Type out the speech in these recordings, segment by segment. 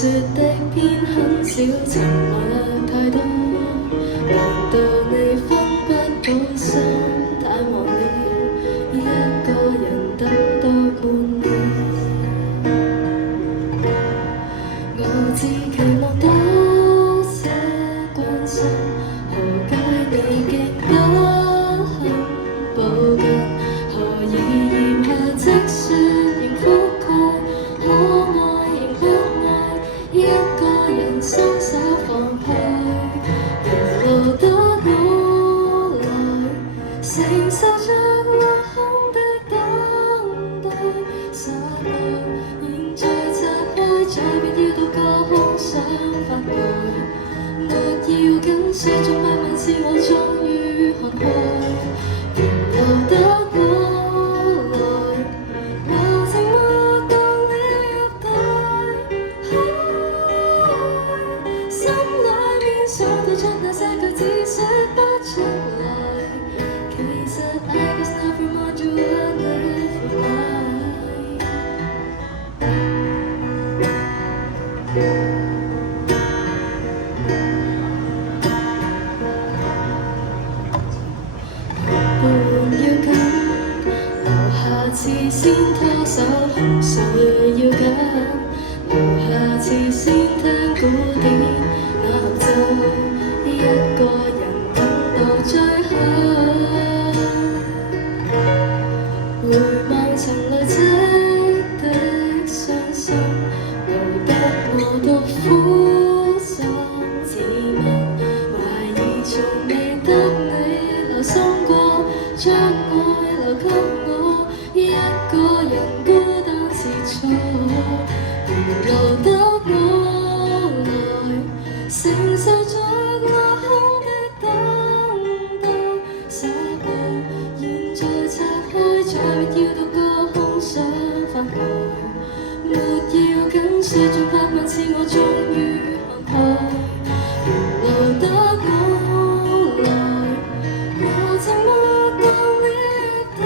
說的偏很少，沉默太多。難道你分不到心太忙了，一個人等到半年？我只期望多些關心，何解你竟不肯抱緊？何以言下即說仍覆蓋？可愛仍不愛，一個人雙手放開，沿路得我來承受着落空的等待。撒步，現在拆開，再別要到個空想發呆。沒要緊，書中百萬字我終於看開，沿路得我來，和寂寞當了入袋。心裏面想到出那些句子說不出來，其實 I guess never mind you and never mind。沒要緊，留下次先拖手，紅睡要緊，留下次先聽古典那合奏，一個人等到最後。回望曾累積的傷心，路得我獨苦心自問，懷疑從未得你留心過，將愛留給我，一個人孤單自錯。沿路得我來承受着落空的等待。撒步，現在拆開，再別要到個空想發呆。沒要緊，書中百萬字我終於看開，沿路得我來，和寂寞當了入袋。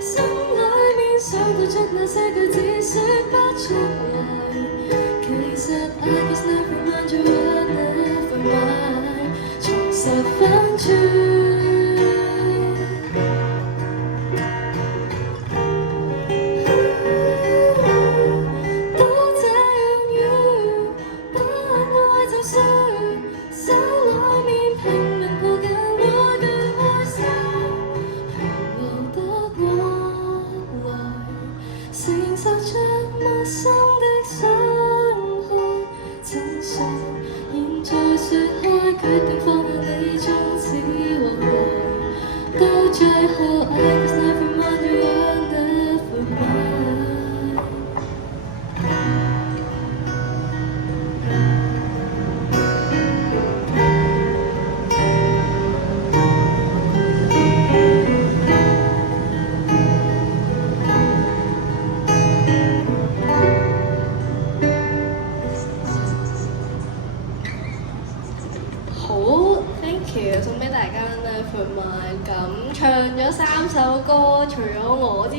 心裏面想到出那些句子說不出來，其實 I guess never mind you and never mind，重拾反轉。都這樣遠，不愛就算，手裏面拼命抱緊每句開心，沿路得我來承受着陌生的傷害。真相現在説開，決定放下你終止往來，到最後 I guess never mind you and never mind。好 ，thank you，送俾大家 Nevermind。咁唱咗3首歌，除咗我之